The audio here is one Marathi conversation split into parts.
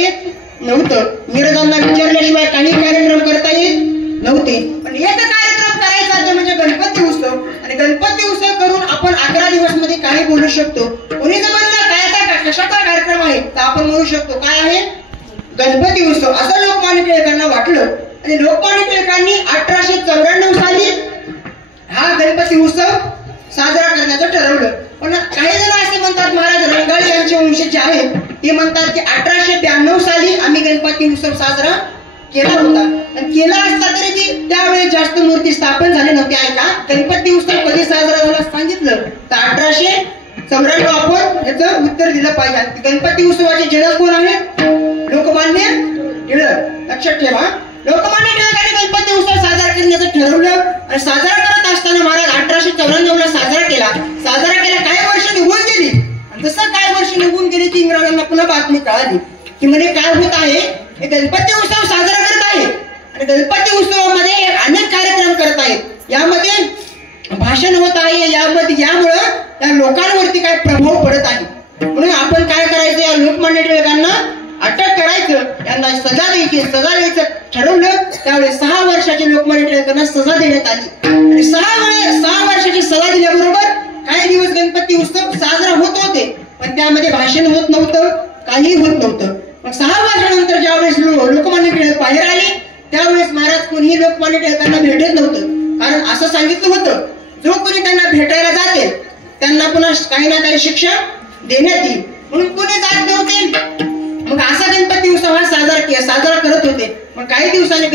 येत नव्हतं. इंग्रजांना विचारल्याशिवाय काही कार्यक्रम करता येत नव्हते. पण एक कार्यक्रम करायचा ते म्हणजे गणपती उत्सव. आणि गणपती उत्सव करून आपण 11 दिवस मध्ये काही बोलू शकतो. कोणी जर म्हणलं काय कशाचा कार्यक्रम आहे तर आपण म्हणू शकतो काय आहे, गणपती उत्सव. असं लोकमान्य टिळकांना वाटलं आणि लोकमान्य टिळकांनी 1894 साली हा गणपती उत्सव साजरा करण्याचं ठरवलं. पण काही जण असे म्हणतात, महाराज रंगाळे यांचे वंशज आहेत ते म्हणतात की 1892 साली आम्ही गणपती उत्सव साजरा केला होता. आणि केला असता तरी की त्यावेळेस जास्त मूर्ती स्थापन झाली नव्हती. ऐका, गणपती उत्सव कधी साजरा झाला सांगितलं तर 1894 आपण याचं उत्तर दिलं पाहिजे. गणपती उत्सवाचे जनक कोण आहेत, लोकमान्य टिळक. लक्षात ठेवा, लोकमान्य टिळकांनी गणपती उत्सव साजरा करण्याचं ठरवलं. आणि साजरा करत असताना महाराज 1894 ला साजरा केला. काही वर्ष निघून गेली. आणि जसं काही वर्ष निघून गेली की इंग्रजांना पुन्हा बातमी कळाली की म्हणजे काय होत आहे, हे गणपती उत्सव साजरा करत आहे आणि गणपती उत्सवामध्ये अनेक कार्यक्रम करत आहेत, यामध्ये भाषण होत आहे, यामुळं त्या लोकांवरती काय प्रभाव पडत आहे. म्हणून आपण काय करायचं, या लोकमान्य टिळकांना अटक करायचं, त्यांना सजा द्यायचं ठरवलं. त्यावेळेस 6 वर्षाचे लोकमान्य टिळकांना सजा देण्यात आली. आणि 6 वर्षाची सजा दिल्याबरोबर काही दिवस गणपती उत्सव साजरा होत होते, पण त्यामध्ये भाषण होत नव्हतं, काही होत नव्हतं. मग 6 वर्षानंतर ज्यावेळेस लोकमान्य टिळक बाहेर आले त्यावेळेस महाराज कोणीही लोकमान्य टिळकांना भेटत नव्हतं. कारण असं सांगितलं होतं, जो कोणी त्यांना भेटायला जाते त्यांना पुन्हा काही ना काही शिक्षा देण्यात येईल, म्हणून कोणी जात नव्हते. मग असा गणपती उत्सव हा साजरा करत होते. मग काही दिवसांनी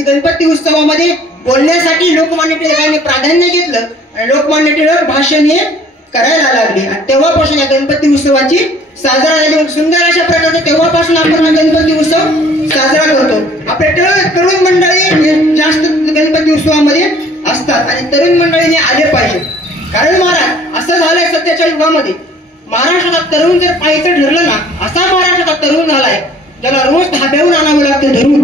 गणपती उत्सवामध्ये बोलण्यासाठी लोकमान्य टिळकांनी प्राधान्य घेतलं आणि लोकमान्य टिळक भाषण हे करायला लागले. आणि तेव्हापासून या गणपती उत्सवाची साजरा झाली. सुंदर अशा प्रकारचे तेव्हापासून आपण हा गणपती उत्सव साजरा करतो. आपले तरुण मंडळी जास्त गणपती उत्सवामध्ये असतात आणि तरुण मंडळीने आले पाहिजे. कारण महाराज असं झालंय सध्याच्या युगामध्ये, महाराष्ट्रात तरुण जर पाहायचं ठरलं ना, असा महाराष्ट्रात तरुण झालाय ज्याला रोज धाब्याहून आणावं लागतं धरून.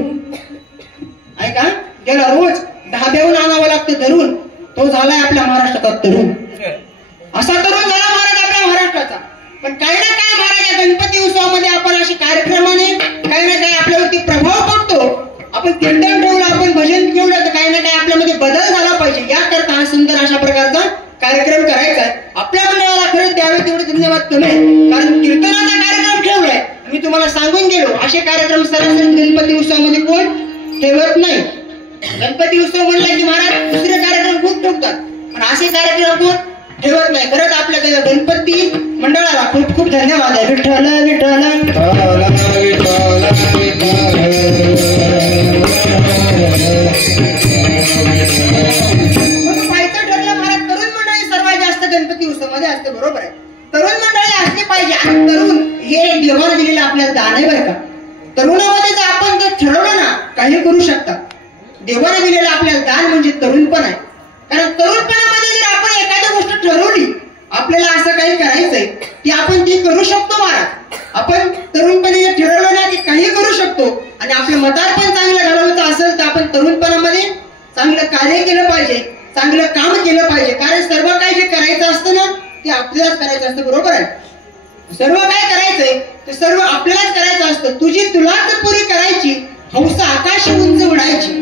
ऐका, ज्याला रोज धाब्याहून आणावं लागतं धरून, तो झालाय आपल्या महाराष्ट्रात तरुण. असा तरुण झाला महाराज आपल्या महाराष्ट्राचा. पण काही ना काय महाराज या गणपती उत्सवामध्ये आपण अशा कार्यक्रमाने काही ना काही आपल्यावरती प्रभाव पडतो. आपण कीर्तन ठेवलं, आपण भजन ठेवलं तर काही ना काही आपल्यामध्ये बदल झाला पाहिजे. याकरता हा सुंदर अशा प्रकारचा कार्यक्रम करायचा आहे. आपल्या मंडळाला खरंच द्यावे तेवढे धन्यवाद कमी, कारण कीर्तनाचा कार्यक्रम ठेवलाय. मी तुम्हाला सांगून गेलो, असे कार्यक्रम सरासरी गणपती उत्सवामध्ये कोण ठेवत नाही. गणपती उत्सव म्हणला की महाराज दुसरे कार्यक्रम खूप ठेवतात, पण असे कार्यक्रम कोण ठेवत नाही. खरंच आपल्या गणपती मंडळाला खूप खूप धन्यवाद आहे. विठ्ठल विठ्ठल पाहायचं ठरलं महाराज, तरुण मंडळी सर्वात जास्त गणपती उत्सव मध्ये असते. बरोबर आहे, तरुण मंडळी असली पाहिजे. आणि तरुण हे देवाने दिलेलं आपल्याला दान आहे बरं का. तरुणामध्ये जर आपण जर ठरवलं ना, काही करू शकता. देवाने दिलेलं आपल्याला दान म्हणजे तरुणपण आहे. कारण तरुणपणामध्ये जर आपण एखादी गोष्ट ठरवली, आपल्याला असं काही करायचंय की आपण ती करू शकतो महाराज. आपण तरुणपणे जर ठरवलं ना की काही करू शकतो आणि आपलं म्हातारपण चांगलं घालवायचं असेल तर आपण तरुणपणामध्ये चांगलं कार्य केलं पाहिजे, चांगलं काम केलं पाहिजे. कारण सर्व काही जे करायचं असतं ना ते आपल्यालाच करायचं असतं. बरोबर आहे, सर्व काय करायचंय ते सर्व आपल्यालाच करायचं असतं. तुलाच पुरी करायची, हौस आकाश उंच उडायची.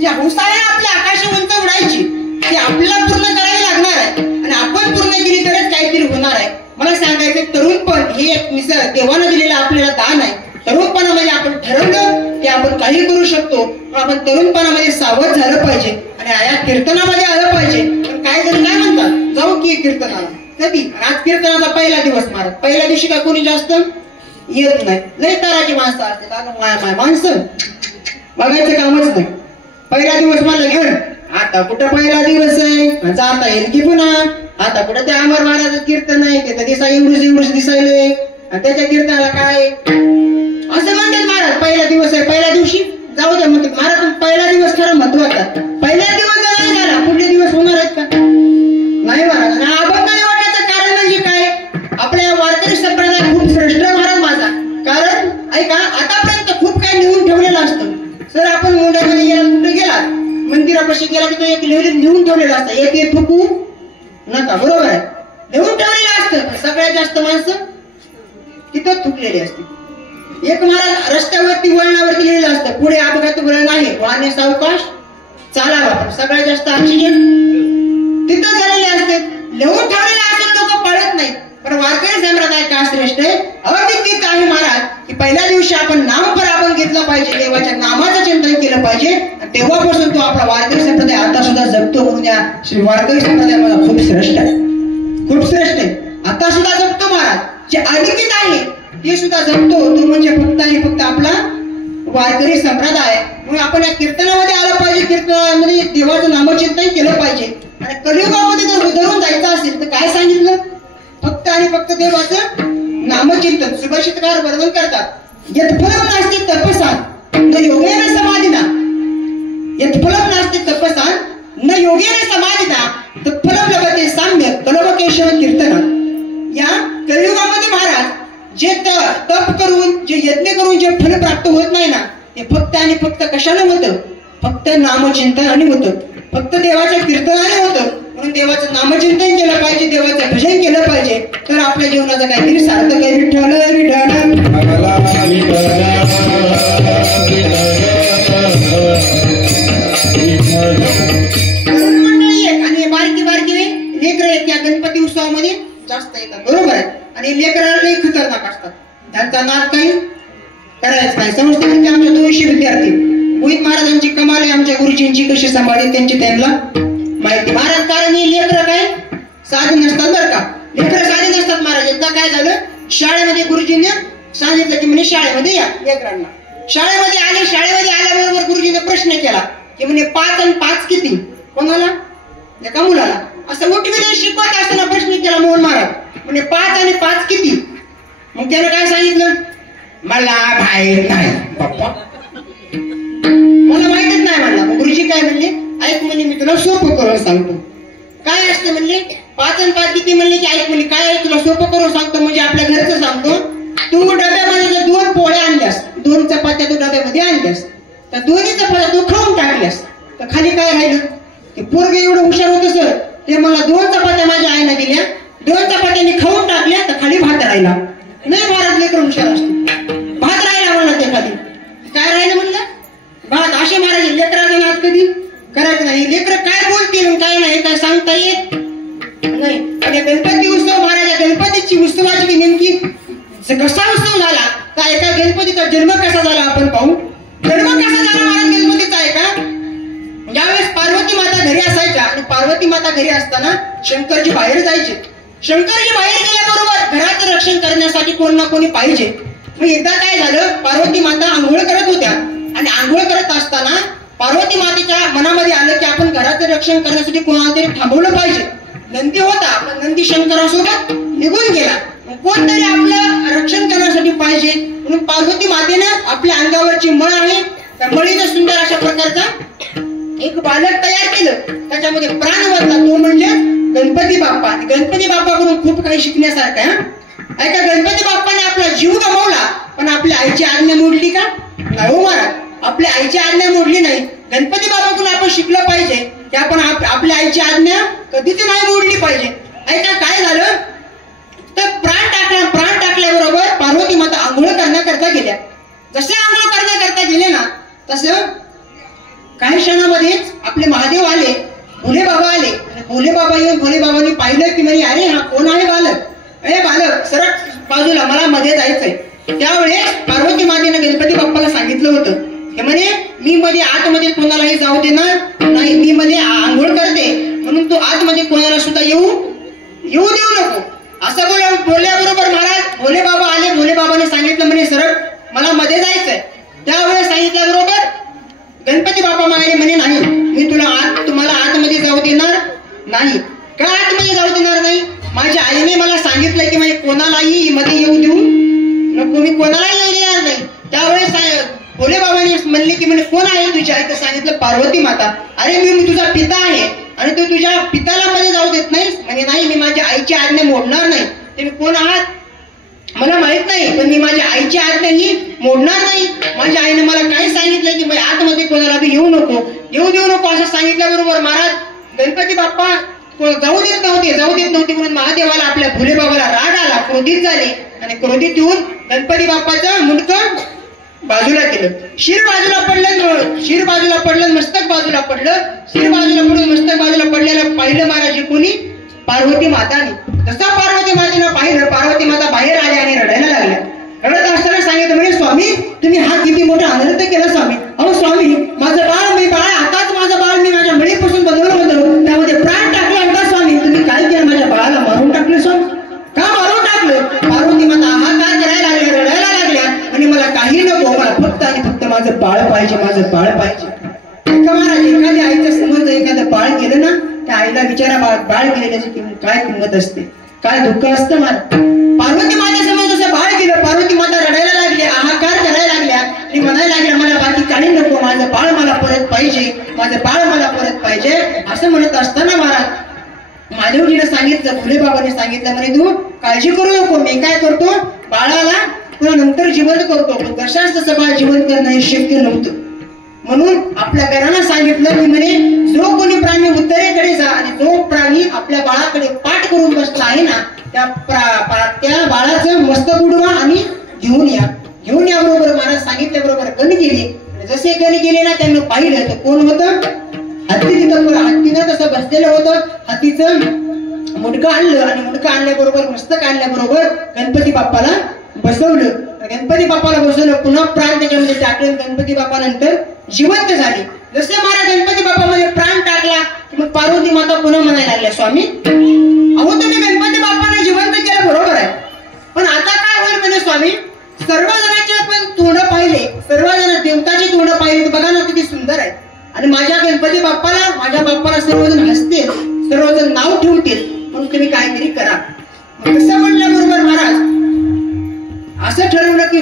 जी हौस आहे आपल्या आकाश उंच उडायची ती आपल्याला पूर्ण करावी लागणार आहे. आणि आपण पूर्ण केली तरच काहीतरी होणार आहे. मला सांगायचं, तरुणपण हे एक देवानं दिलेलं आपल्याला दान आहे. तरुणपणामध्ये आपण ठरवलं की आपण काही करू शकतो, आपण तरुणपणामध्ये सावध झालं पाहिजे आणि या कीर्तनामध्ये आलं पाहिजे. पण काय जण काय म्हणतात, जाऊ की कीर्तनाला. कधी आज कीर्तनाचा पहिला दिवस महाराज, पहिल्या दिवशी का कोणी जास्त येत नाही. लय तराची माणसं असतात, माणसं बघायचं कामच नाही. पहिला दिवस मला घेऊन आता कुठं पहिला दिवस आहे, जाता येईल की पुन्हा. आता कुठं ते अमर महाराज कीर्तन आहे, ते दिसा एवढीच दिसायले आणि त्याच्या कीर्तनाला काय असं म्हणतात महाराज. पहिला दिवस आहे, पहिल्या दिवशी जाऊ द्या म्हणतात महाराज. पहिला दिवस खरं महत्वाचा. पहिला दिवस जर नाही झाला पुढले दिवस होणार आहेत का? नाही महाराज. आणि अभंग निवडण्याचं कारण म्हणजे काय, आपल्या वारकरी संप्रदाय खूप श्रेष्ठ महाराज माझा. कारण ऐका, आतापर्यंत खूप काही लिहून ठेवलेलं असतं. सर आपण मुंड्यामध्ये गेला, कुठे गेला मंदिरापाशी गेला तिथे एक लिहून ठेवलेलं असतं, एक थुकू नका. बरोबर आहे, लिहून ठेवलेलं असतं. सगळ्यात जास्त माणसं तिथं थुकलेली असते. एक महाराज रस्त्यावरती वळणावरती लिहिलेलं असतं, पुढे अपघात वळण आहे, वाहने सावकाश चालावा. पण सगळ्यात जास्त ऍक्सिडेंट तिथं झालेले असते. लिहून ठेवलेले असतात, लोक पाळत नाहीत. पण वारकरी संप्रदाय का श्रेष्ठ आहे, अविदित आहे महाराज, की पहिल्या दिवशी आपण नामपर आपण घेतलं पाहिजे, देवाच्या नामाचं चिंतन केलं पाहिजे. तेव्हापासून तो आपला वारकरी संप्रदाय आता सुद्धा जगतो. म्हणून या श्री वारकरी संप्रदाय मला खूप श्रेष्ठ आहे, खूप श्रेष्ठ आहे. आता सुद्धा जगतो महाराज. जे अलिखित आहे ते सुद्धा जगतो. तो म्हणजे फक्त आणि फक्त आपला वारकरी संप्रदाय. म्हणून आपण या कीर्तनामध्ये आलं पाहिजे, कीर्तनामध्ये देवाचं नामचिंतन केलं पाहिजे. आणि कलियुगामध्ये जर उधरून जायचं असेल तर काय सांगितलं, फक्त आणि फक्त देवाचं नामचिंतन. सुभाषितकार वर्णन करतात, यत्फलम नास्ति तपसा न योगेन समाधिना, यत्फलम नास्ति तपसा न योगेन समाधिना तत्फलम लभते साम्य कलवकेशव कीर्तन. या कलियुगामध्ये महाराज जे तप करून, जे यज्ञ करून जे फल प्राप्त होत नाही ना, ते फक्त आणि फक्त कशाने होतं, फक्त नामचिंतनाने होतं, फक्त देवाच्या कीर्तनाने होतं. म्हणून देवाचं नामचिंतन केलं पाहिजे, देवाचं भजन केलं पाहिजे, तर आपल्या जीवनाचं काहीतरी सार्थक आहे. विठ्ठल मंडळी आहे आणि बारकी बारकी लेकरं आहेत त्या गणपती उत्सवामध्ये जास्त येतात, बरोबर आहे. आणि लेकराला लई खतरनाक असतात, त्यांचा नाद काही करायचं नाही. संस्थेमध्ये आमच्या 200 विद्यार्थी, मोहित महाराजांची कमाल आहे, आमच्या गुरुजींची कशी सांभाळली त्यांची त्यांना माहिती महाराज. कारण ही लेकरं काय साधे नसतात बरं का, लेकरं साधे नसतात महाराज. एकदा काय झालं, शाळेमध्ये गुरुजींनी सांगितलं की म्हणे शाळेमध्ये या लेकरांना. शाळेमध्ये आले, शाळेमध्ये आल्याबरोबर गुरुजीने प्रश्न केला की म्हणे 5 आणि 5 किती. कोणाला, एका मुलाला. असं उठविले शिकवत असताना प्रश्न केला मोहन महाराज, म्हणजे 5 आणि 5 किती. मग त्याने काय सांगितलं, मला माहित नाही पप्पा, मला माहितच नाही म्हणला. मग गुरुजी काय म्हणले, ऐक म्हणजे मी तुला सोपं करून सांगतो. काय असतं म्हणले, 5 आणि 5 किती म्हणले की ऐक म्हणजे काय आहे, तुला सोपं करून सांगतो म्हणजे आपल्या घरचं सांगतो. तू डब्यामध्ये जर 2 पोळ्या आणल्यास, 2 चपात्या तू डब्यामध्ये आणल्यास, तर 2 चपात्या तू खाऊन टाकल्यास, तर खाली काय राहिलं. ते पोरगे एवढं हुशार होतं सर, ते मला 2 चपात्या माझ्या आईने दिल्या, 2 चपात्यांनी खाऊन टाकल्या, तर खाली भात राहिला. नाही महाराज, लेकर हुशार असते, भात राहिला म्हणलं, ते खाली काय राहिलं म्हणलं, भात. असे महाराज लेकराचा नाद कधी करायचं नाही. लेकर काय बोलतील काय नाही काय सांगता येत नाही. आणि गणपती उत्सव महाराज, गणपतीची उत्सवाची नेमकी कसा उत्सव झाला का, एका गणपतीचा जन्म कसा झाला आपण पाहू. जन्म कसा झाला महाराज गणपतीचा आहे का, ज्यावेळेस पार्वती माता घरी असायच्या आणि पार्वती माता घरी असताना शंकरजी बाहेर जायचे. शंकरजी बाहेर गेल्याबरोबर घराचं रक्षण करण्यासाठी कोण ना कोणी पाहिजे. मग एकदा काय झालं, पार्वती माता आंघोळ करत होत्या आणि आंघोळ करत असताना पार्वती मातेच्या मनामध्ये आलं की आपण घराचं रक्षण करण्यासाठी कोणाला तरी थांबवलं पाहिजे. नंदी होता, नंदी शंकरासोबत निघून गेला. कोणतरी आपलं रक्षण करण्यासाठी पाहिजे. म्हणून पार्वती मातेनं आपल्या अंगावरची मळ आहे, त्या मळीनं सुंदर अशा प्रकारचा एक बालक तयार केलं, त्याच्यामध्ये प्राण वाटला, तो म्हणजे गणपती बाप्पा. गणपती बाप्पाकडून खूप काही शिकण्यासारखं आहे. ऐका, गणपती बाप्पाने आपला जीव गमावला पण आपल्या आईची आज्ञा मोडली का, नाही हो महाराज, आपल्या आईची आज्ञा मोडली नाही. गणपती बाप्पाकडून आपण शिकलं पाहिजे की आपण आपल्या आईची आज्ञा कधीच नाही मोडली पाहिजे. ऐका, काय झालं तर प्राण टाकल्याबरोबर पार्वती माता आंघोळ करण्याकरता गेल्या. जसे आंघोळ करण्याकरता गेले ना, तसं काही क्षणामध्येच आपले महादेव आले, भोले बाबा आले. आणि भोले बाबा येऊन भोले बाबांनी पाहिलं की म्हणे, अरे हा कोण आहे बालक, अरे बालक सरळ बाजूला, मला मध्ये जायचंय. त्यावेळेस पार्वती मातेने गणपती बाप्पाला सांगितलं होतं की म्हणे मी मध्ये आतमध्ये कोणालाही जाऊ देणार नाही, मी मध्ये आंघोळ करते म्हणून तू आतमध्ये कोणाला सुद्धा येऊ देऊ नको. असं बोलल्याबरोबर महाराज भोले बाबा आले. भोले बाबाने सांगितलं म्हणे सरळ मला मध्ये जायचंय. त्यावेळेस सांगितल्याबरोबर गणपती बाबा म्हणे नाही, मी तुम्हाला आतमध्ये जाऊ देणार नाही. का आतमध्ये जाऊ देणार नाही, माझ्या आईने मला सांगितलं की म्हणजे कोणालाही मध्ये येऊ देऊ नको, मी कोणालाही येऊ देणार नाही. त्यावेळेस भोले बाबांनी म्हणले की म्हणजे कोण आहे तुझी आई, तर सांगितलं पार्वती माता. अरे मी तुझा पिता आहे आणि तू तुझ्या पिताला मध्ये जाऊ देत नाहीस. म्हणजे नाही, मी माझ्या आईची आज्ञा मोडणार नाही. तुम्ही कोण आहात मला माहित नाही, पण मी माझ्या आईची आज्ञा ही मोडणार नाही. माझ्या आईने मला काय सांगितलं की आतमध्ये कोणाला बी येऊ देऊ नको असं सांगितल्याबरोबर महाराज गणपती बाप्पा जाऊ देत नव्हते म्हणून महादेवाला आपल्या भोले बाबाला राग आला, क्रोधित झाले आणि क्रोधित येऊन गणपती बाप्पाचं मुंडकं बाजूला केलं. शिर बाजूला पडलं, मस्तक बाजूला पडलं. शिर बाजूला पडून मस्तक बाजूला पडलेलं पाहिलं महाराज कोणी? पार्वती माताने. जसा पार्वती मातेनं पाहिलं, पार्वती माता बाहेर आल्या आणि रडायला लागल्या. रडत असताना सांगितलं म्हणे स्वामी तुम्ही हा किती मोठा अनर्थ केला स्वामी. अहो स्वामी माझं बाळ आताच माझं बाळ मी माझ्या मुलीपासून बनवलं होतं, त्यामध्ये प्राण टाकला होता स्वामी. तुम्ही काय केलं? माझ्या बाळाला मारून टाकलं स्वामी. का मारून टाकलं? पार्वती माता हाहाकार करायला लागल्या, रडायला लागल्या आणि मला काही नको, मला फक्त आणि फक्त माझं बाळ पाहिजे, माझं बाळ पाहिजे. महाराज एखाद्या आईचं समज एखादं बाळ गेलं ना, त्या आईला विचारा बाळ गेल्याची काय किंमत असते, काय दुःख असतं मला. पार्वती माता समज जसं बाळ गेलं, पार्वती माता रडायला लागल्या, हाहाकार करायला लागल्या आणि म्हणायला लागल्या मला बाकी काही नको, माझं बाळ मला परत पाहिजे, माझं बाळ मला परत पाहिजे. असं म्हणत असताना महाराज महादेवजीने सांगितलं, भोले बाबाने सांगितलं म्हणे तू काळजी करू नको, मी काय करतो बाळाला तुला नंतर जिवंत करतो. पण कशाच तसं बाळ जिवंत करणं हे शक्य नव्हतं. म्हणून आपल्या घराला सांगितलं की म्हणे जो कोणी प्राणी उत्तरेकडे जा आणि जो प्राणी आपल्या बाळाकडे पाठ करून बसला आहे ना, त्या बाळाचं मस्तक उडवा आणि घेऊन या बरोबर महाराज सांगितल्याबरोबर गण गेले. जसे गण गेले ना त्यांना पाहिलं तर कोण होतं? हत्ती तिथं हत्तीनं तसं बसलेलं होतं. हत्तीचं मुंडकं आणलं आणि मुंडकं आणल्याबरोबर मस्तक आणल्याबरोबर गणपती बाप्पाला बसवलं. गणपती बाप्पाला बसवलं, पुन्हा प्राण त्याच्यामध्ये टाकलं. गणपती बाप्पा नंतर जिवंत झाले. जसे महाराज गणपती बाप्पामध्ये प्राण टाकला मग पार्वती माता पुन्हा म्हणायला लागल्या स्वामी अहो तुम्ही गणपती बाप्पाला जिवंत केलं बरोबर आहे, पण आता काय होईल म्हणे स्वामी? सर्वजणांचे आपण तोंड पाहिले, सर्वजण देवताची तोंड पाहिली बघा ना किती सुंदर आहे. आणि माझ्या गणपती बाप्पाला सर्वजण हसतील, सर्वजण नाव ठेवतील, म्हणून तुम्ही काहीतरी करा. कसं म्हटल्याबरोबर महाराज असं ठरवलं की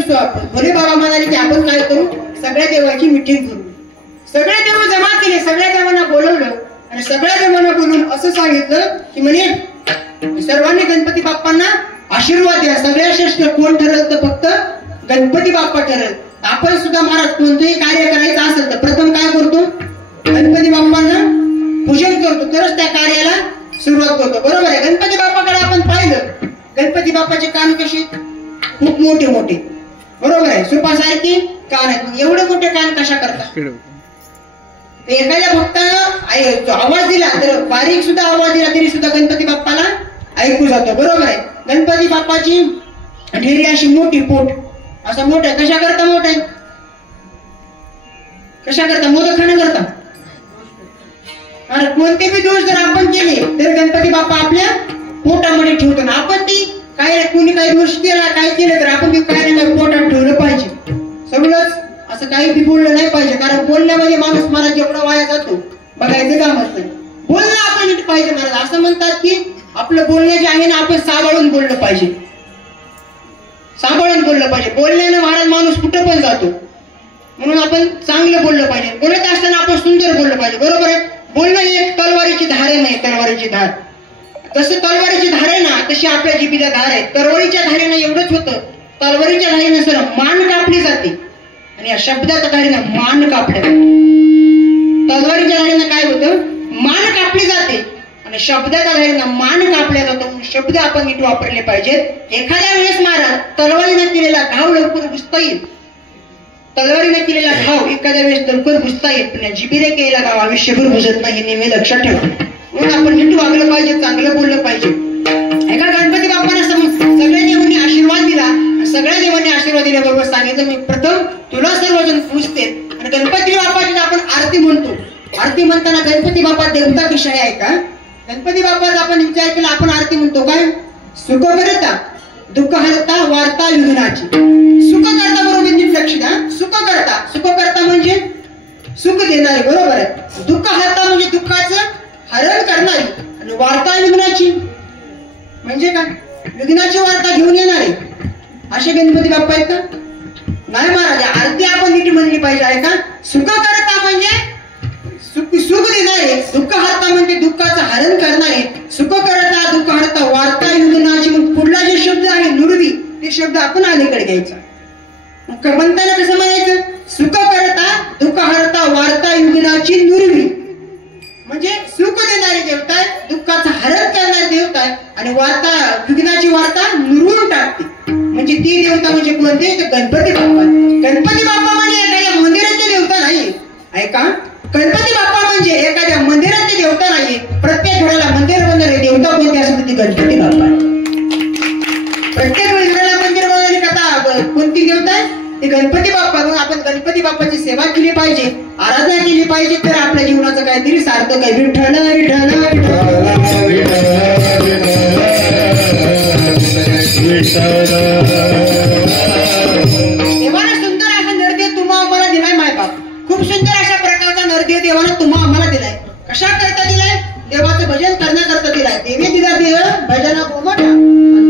भोले बाबा म्हणाले की आपण काय करू? सगळ्या देवाची मिटिंग करू. सगळे देव जमा केले, सगळ्या देवांना बोलवलं आणि सगळ्या देवांना बोलून असं सांगितलं की म्हणे सर्वांनी गणपती बाप्पांना आशीर्वाद द्या. सगळ्या श्रेष्ठ कोण ठरल तर फक्त गणपती बाप्पा ठरल. आपण सुद्धा महाराज कोणतंही कार्य करायचं असेल तर प्रथम काय करतो? गणपती बाप्पांना पूजन करतो, तरच त्या कार्याला सुरुवात करतो. बरोबर आहे. गणपती बाप्पाकडे आपण पाहिलं, गणपती बाप्पाचे कान कसे खूप मोठे मोठे, बरोबर आहे, सुपासारखी कान आहेत. एवढे मोठे कान कशा करतात? एखाद्या भक्तानं आवाज दिला तर बारीक सुद्धा आवाज दिला तरी सुद्धा गणपती बाप्पाला ऐकू जातो. बरोबर आहे. गणपती बाप्पाची ढेरी अशी मोठी, पोट असं मोठं. कशा करता मोठं आहे? कशा करता? मोदक खाणं करता. अरे कोणते बी दोष जर आपण केले तर गणपती बाप्पा आपल्या पोटामध्ये ठेवतो. आपण ती काय कोणी काही दोष केला काय केलं तर आपण ते काय नाही पोटात ठेवलं पाहिजे. सगळंच असं काही बी बोललं नाही पाहिजे, कारण बोलण्यामध्ये माणूस मला जेवढा वाया जातो बघायचं कामच नाही. बोलणं आपण नीट पाहिजे. महाराज असं म्हणतात की आपलं बोलणं जे आहे ना आपण सांभाळून बोललं पाहिजे, सांभाळून बोललं पाहिजे. बोलण्यानं महाराज माणूस कुठं पण जातो, म्हणून आपण चांगलं बोललं पाहिजे. बोलत असताना आपण सुंदर बोललं पाहिजे. बरोबर आहे. बोलणं ही एक तलवारीची धार नाही, तलवारीची धार. जसं तलवारीची धार आहे ना तशी आपल्या जिभेला धार आहे. तलवारीच्या धारेनं एवढंच होतं, तलवारीच्या धारेनं सर मान कापली जाते आणि या शब्दाच्या धारेनं मान कापल्या जाते. तलवारीच्या धारेनं काय होतं? मान कापली जाते आणि शब्दाच्या धारेनं मान कापल्या जातो. शब्द आपण नीट वापरले पाहिजेत. एखाद्या वेळेस महाराज तलवारीने केलेला घाव लवकर बुजता येईल, तलवारीने केलेला घाव एखाद्या वेळेस लवकर बुजता येईल, पण जिभेने केलेला घाव आयुष्यभर बुजत नाही, हे नेहमी लक्षात ठेवा. म्हणून आपण नीट वागलं पाहिजे, चांगलं बोललं पाहिजे. एका गणपती बाप्पाने सगळ्या देवांनी आशीर्वाद दिला. सगळ्या देवांनी आशीर्वाद दिल्याबरोबर सांगितलं मी प्रथम तुला सर्वजण पूजते. आणि गणपती बाप्पाची आपण आरती म्हणतो. आरती म्हणताना गणपती बाप्पा देवता विषय आहे का? गणपती बाप्पाचा आपण विचार केला, आपण आरती म्हणतो काय? सुख करता दुःख हरता वार्ता विघ्नाची. सुख करता बरोबर नीट लक्ष द्या. सुख करता म्हणजे सुख देणारे, बरोबर आहे. दुःख हरता म्हणजे दुःखाचं हरण करणारी आणि वार्ता विघ्नाची म्हणजे काय? विघ्नाची वार्ता घेऊन येणारे असे गणपती बाप्पा आहेत का? नाही महाराज. आरती आपण नीट म्हणली पाहिजे आहे का? सुख करता म्हणजे सुख देणारे, दुःख हरता म्हणजे दुःखाचं हरण करणारे. सुख करता दुःख हरता वार्ता विघ्नाची. मग पुढला जे शब्द आहे नुरवी, ते शब्द आपण अलीकडे घ्यायचा. म्हणताना कसं म्हणायचं? सुख करता दुःख हरता वार्ता विघ्नाची नुरवी म्हणजे सुख देणारे देवता दुःखाचं हरण करणारी देवता आहे आणि वार्ता विघ्नाची वार्ता निरून टाकते. म्हणजे ती देवता म्हणजे कोणते, तर गणपती बाप्पा. गणपती बाप्पा म्हणजे एखाद्या मंदिरातली देवता नाही. ऐका, गणपती बाप्पा म्हणजे एखाद्या मंदिरातली देवता नाही. प्रत्येक घराला मंदिर बनणारी देवता कोणती असेल ती गणपती बाप्पा आहे. प्रत्येक घराला मंदिर बनणारी कथा कोणती देवता आहे, ते गणपती बाप्पा. म्हणून आपण गणपती बाप्पाची सेवा केली पाहिजे, आराधना केली पाहिजे, तर आपल्या जीवनाचं काहीतरी सार्थक आहे. विठ्ठल विठ्ठल देवाने सुंदर असा नरदेव तुम्हा आम्हाला दिलाय. मायबाप खूप सुंदर अशा प्रकारचा नरदेव देवाने तुम्हा आम्हाला दिलाय. कशा करता दिलाय, देवाचं भजन करण्याकरता दिलाय. देवी दिला देव भजना गोमाटा,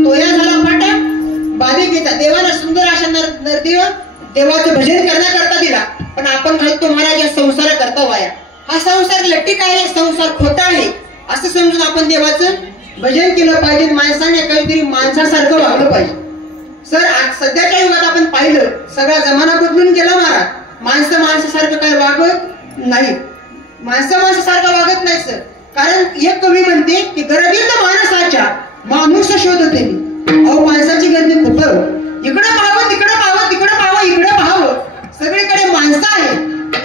तोया झाला फाटा बाधिकेचा. देवाने सुंदर अशा नरदेव देवाचं भजन करण्याकरता दिला. पण आपण घालतो महाराज या संसार करता वाया. हा संसार लट्टिक आहे, संसार खोटा आहे असं समजून आपण देवाचं भजन केलं पाहिजे. माणसाने काहीतरी माणसासारखं वागलं पाहिजे. सर सध्याच्या युगात आपण पाहिलं सगळा जमाना बदलून गेला महाराज. माणसं माणसासारखं काय वागत नाही, माणसं माणसासारखं वागत नाही सर. कारण एक कवी म्हणते की गर्दीत माणसाच्या माणूस शोधते मी. अहो माणसाची गर्दी खूप आहे. इकडं पाहावं तिकडं पाहावं, तिकडं पाहावं इकडं पाहावं, सगळीकडे माणसं आहे.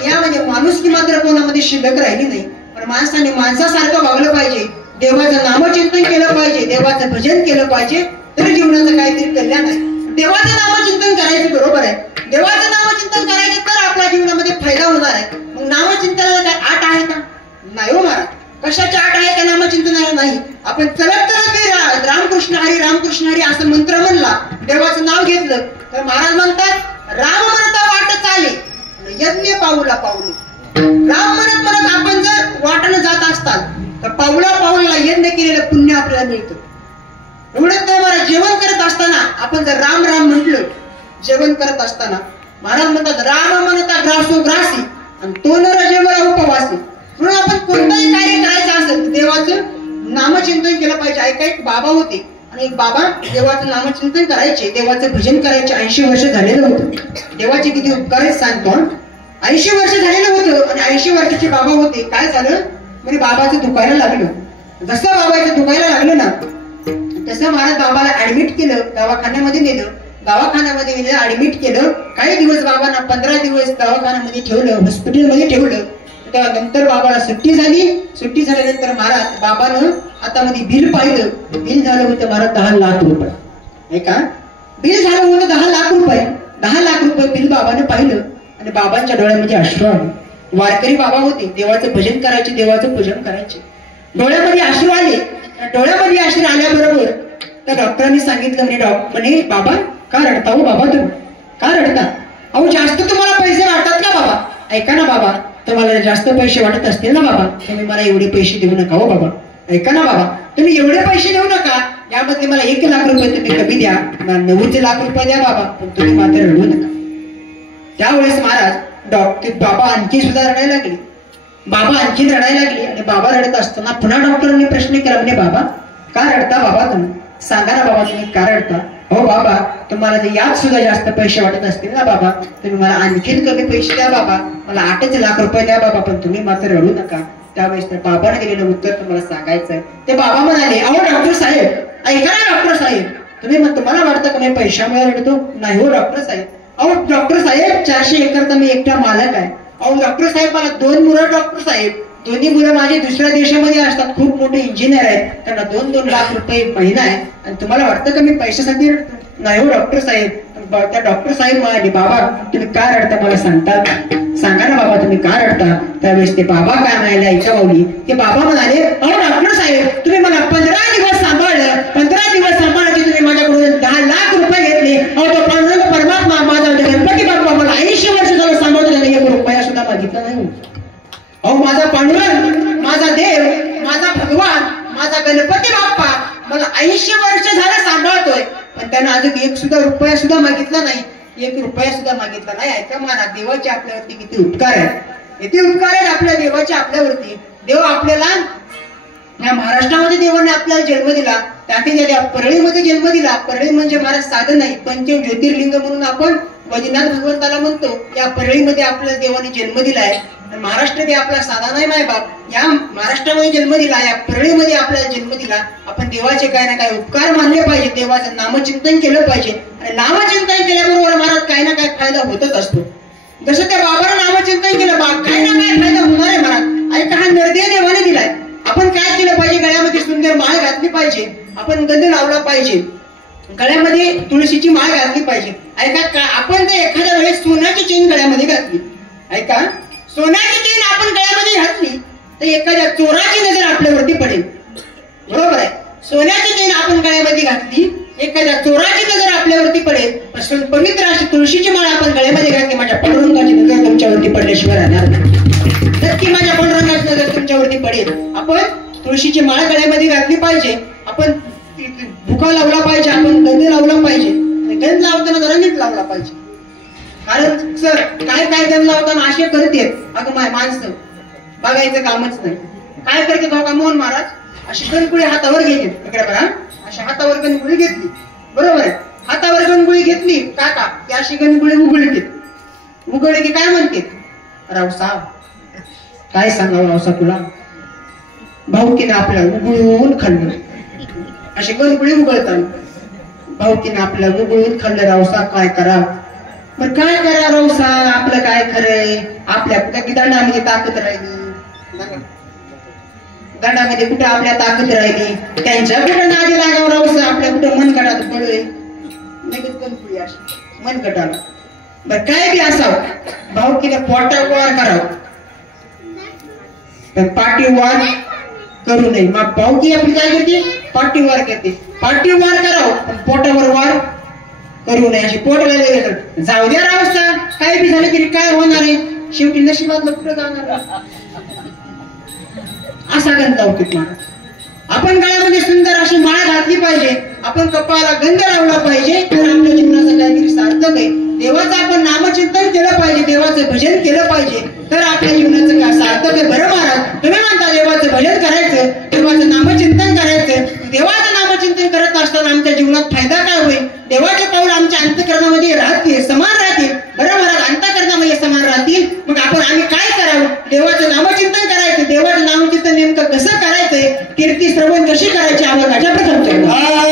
यामध्ये माणुसकी मात्र कोणामध्ये शिल्लक राहिली नाही. पण माणसाने माणसासारखं वागलं पाहिजे, देवाचं नामचिंतन केलं पाहिजे, देवाचं भजन केलं पाहिजे, तर जीवनाचं काहीतरी कल्याण आहे. देवाचं नामचिंतन करायचं बरोबर आहे, देवाचं नामचिंतन करायचं तर आपल्या जीवनामध्ये फायदा होणार आहे. मग नामचिंतनाला काय आट आहे का? नाही हो महाराज, कशाची आट आहे त्या नामचिंतनाला नाही. आपण चलत चलत रामकृष्ण हरी रामकृष्ण हरी असं मंत्र म्हणला, देवाचं नाव घेतलं तर महाराज म्हणतात राम म्हणता वाट चाले यज्ञ पाऊला पाऊले. राम म्हणत म्हणत आपण जर वाटणं जात असताल तर पाऊला पाऊलला यज्ञ केलेलं पुण्य आपल्याला मिळतं. एवढं तर मला जेवण करत असताना आपण जर राम राम म्हटलं, जेवण करत असताना महाराज म्हणतात राम म्हणता ग्रासो ग्रासी आणि तो नर जेवण उपवासी. म्हणून आपण कोणतंही कार्य करायचं असेल देवाचं नामचिंतन केलं पाहिजे. एक बाबा होते आणि एक बाबा देवाचं नामचिंतन करायचे, देवाचं भजन करायचे. 80 वर्ष झालेलं होतं. देवाचे किती उपकार सांगतो. 80 वर्ष झालेलं होतं आणि 80 वर्षाचे बाबा होते. काय झालं म्हणजे बाबाचं दुखायला लागलं. जसं बाबाचं दुखायला लागलं ना तसं महाराज बाबाला ऍडमिट केलं, दवाखान्यामध्ये नेलं. दवाखान्यामध्ये नेलं, ऍडमिट केलं. काही दिवस बाबांना 15 दिवस दवाखान्यामध्ये ठेवलं, हॉस्पिटलमध्ये ठेवलं. त्यानंतर बाबाला सुट्टी झाली. सुट्टी झाल्यानंतर महाराज बाबानं हातामध्ये बिल पाहिलं. बिल झालं होतं महाराज 10 लाख रुपये. ऐका, बिल झालं होतं 10 लाख रुपये. 10 लाख रुपये बिल बाबानं पाहिलं आणि बाबांच्या डोळ्यामध्ये अश्रू आले. वारकरी बाबा होते, देवाचं भजन करायचे, देवाचं पूजन करायचे. डोळ्यामध्ये अश्रू आले. डोळ्यामध्ये अश्रू आल्याबरोबर त्या डॉक्टरांनी सांगितलं म्हणे बाबा का रडता हो बाबा, तुम्ही का रडता? अहो जास्त तुम्हाला पैसे वाटतात का बाबा? ऐका ना बाबा, तुम्हाला जास्त पैसे वाटत असतील ना बाबा, तुम्ही मला एवढे पैसे देऊ नका हो बाबा. ऐका ना बाबा, तुम्ही एवढे पैसे देऊ नका, यामध्ये मला 1 लाख रुपये तुम्ही कमी द्या, 90 लाख रुपये द्या बाबा, पण तुम्ही मात्र रडू नका. त्यावेळेस महाराज बाबा आणखी सुद्धा रडायला लागले. बाबा आणखी रडायला लागले आणि बाबा रडत असताना पुन्हा डॉक्टरांनी प्रश्न केला म्हणे बाबा का रडता बाबा, तुम्ही सांगा ना बाबा तुम्ही का रडता? हो बाबा, तुम्हाला जर यात सुद्धा जास्त पैसे वाटत असतील ना बाबा, तुम्ही मला आणखीन कमी पैसे द्या बाबा, मला 8 लाख रुपये द्या बाबा, पण तुम्ही मात्र रडू नका. त्यावेळेस त्या बाबाने दिलेलं उत्तर तुम्हाला सांगायचं आहे. ते बाबा म्हणाले अहो डॉक्टर साहेब, ऐका ना डॉक्टर साहेब, तुम्हाला वाटतं का मी पैशामुळे रडतो? नाही हो डॉक्टर साहेब. अहो डॉक्टर साहेब 400 एकरचा मी एकटा मालक आहे. अहो डॉक्टर साहेब मला 2 मुलं डॉक्टर साहेब, दोन्ही मुलं माझे दुसऱ्या देशामध्ये असतात, खूप मोठे इंजिनियर आहेत, त्यांना 2-2 लाख रुपये महिना आहे, आणि तुम्हाला वाटतं का मी पैशासाठी रडतो? नाही हो डॉक्टर साहेब. त्या डॉक्टर साहेब म्हणाले बाबा तुम्ही का रडता मला सांगतात? सांगा ना बाबा तुम्ही का रडता? त्यावेळेस ते बाबा काय म्हणाले ऐका माऊली, ते बाबा म्हणाले अहो डॉक्टर साहेब, तुम्ही मला 15 दिवस सांभाळलं, 15 दिवस सांभाळायचे तुम्ही माझ्याकडून 10 लाख रुपये घेतले. अहो तो पांडुरंग परमात्मा माझा गणपती बाप्पा मला 80 वर्ष झालं सांभाळतो, त्याने 1 रुपया सुद्धा मागितला नाही. अहो माझा पांडुरंग, माझा देव, माझा भगवान, माझा गणपती बाप्पा मला 80 वर्ष झालं सांभाळतोय, पण त्यानं अजून 1 सुद्धा रुपया सुद्धा मागितला नाही, 1 रुपया सुद्धा मागितला नाही. ऐका मला, देवाचे आपल्यावरती किती उपकार आहेत, किती उपकार आहेत आपल्या देवाचे आपल्यावरती. देव आपल्याला या महाराष्ट्रामध्ये देवाने आपल्याला जन्म दिला, त्यातील परळीमध्ये जन्म दिला. परळी म्हणजे महाराज साधन नाही, पंचम ज्योतिर्लिंग म्हणून आपण वैजनाथ भगवंताला म्हणतो. या परळीमध्ये आपल्याला देवाने जन्म दिलाय. महाराष्ट्र बी आपला साधा नाही मायबाप. या महाराष्ट्रामध्ये जन्म दिला, या परळीमध्ये आपल्याला जन्म दिला. आपण देवाचे काय ना काय उपकार मानले पाहिजे, देवाचं नामचिंतन केलं पाहिजे. आणि नामचिंतन केल्याबरोबर महाराज काय ना काय फायदा होतच असतो. जसं त्या बाबाला नामचिंतन केलं, काय ना काय फायदा होणार आहे महाराज. ऐका, हा निर्दय देवाने दिलाय. आपण काय केलं पाहिजे? गळ्यामध्ये सुंदर माळ घातली पाहिजे, आपण गंध लावला पाहिजे, गळ्यामध्ये तुळशीची माळ घातली पाहिजे. ऐका, आपण जर एखाद्या वेळेस सोन्याची चेन गळ्यामध्ये घातली, ऐका, सोन्याची चेन आपण गळ्यामध्ये घातली तर एखाद्या चोराची नजर आपल्यावरती पडेल. बरोबर आहे. सोन्याची चेन आपण गळ्यामध्ये घातली, एखाद्या चोराची नजर आपल्यावरती पडेल. पण पवित्र अशी तुळशीची माळ आपण गळ्यामध्ये घातली, माझ्या पांडुरंगाची नजर तुमच्यावरती पडल्याशिवाय राहणार नाही. नक्की माझ्या पांडुरंगाची नजर तुमच्यावरती पडेल. आपण तुळशीची माळ गळ्यामध्ये घातली पाहिजे, आपण भुका लावला पाहिजे, आपण गंध लावला पाहिजे. गंध लावताना जरा नीट लावला पाहिजे. कारण सर काय काय गंध लावताना असे करतेत, अगं माणसं बघायचं कामच नाही. काय करते का मोहन महाराज? अशी गणगुळी हातावर घेते, इकडे बघा, अशा हातावर गणगुळी घेतली. बरोबर आहे. हातावर गणगुळी घेतली काका की अशी गणगुळी उघडते. उघडले की काय म्हणते? रावसा काय सांगावं रावसा तुला, भाऊकीने आपल्याला उघडून खाल्लं. अशी गणगुळी उघडताना भाऊकीने आपल्याला उघडून खाल्लं. रावसा काय करा? मग काय करा रावसा, आपलं काय खरंय? आपल्या कुठे दंडामध्ये ताकद राहिली, दंडामध्ये कुठे आपल्या ताकद राहिली, त्यांच्या कुठं नादी लागावं रावसा, आपल्या कुठं मनगटात पडले लगेच गणगुळी अशी मनगटाला. बर काय बी असावं, भाऊकीने पोटावर वार करावं, पण पाठीवर करू नये. मग भाऊकी आपली काय करते? पाठीवर करते. पाठीवर वार करावं पण पोटावर वार करू नये. अशी पोटाला जाऊ द्या रावसा, काय बी झालं तरी काय होणार आहे, शेवटी नशिबातलं कुठं जाणार. असा गंध लावतो. आपण गळ्यामध्ये सुंदर अशी माळ घातली पाहिजे, आपण कपाळाला गंध लावला पाहिजे, तर आपल्या जीवनाचं काहीतरी सार्थक आहे. देवाचं आपण नामचिंतन केलं पाहिजे, देवाचं भजन केलं पाहिजे, तर आपल्या जीवनाचं काय सार्थक आहे. बरं महाराज, तुम्ही म्हणता देवाचं भजन करायचं, देवाचं नामचिंतन करायचं. देवाचं नामचिंतन करत असताना आमच्या जीवनात फायदा काय होईल? देवाचे पाऊल आमच्या अंतःकरणामध्ये राहतील, समान राहतील. बरं महाराज, अंतःकरणामध्ये समान राहतील. मग आम्ही काय करावं? देवाचं नामचिंतन करायचं. देवाचं नामचिंतन नेमकं कसं करायचंय? कीर्ती श्रवण कशी करायची आवड माझ्या Oh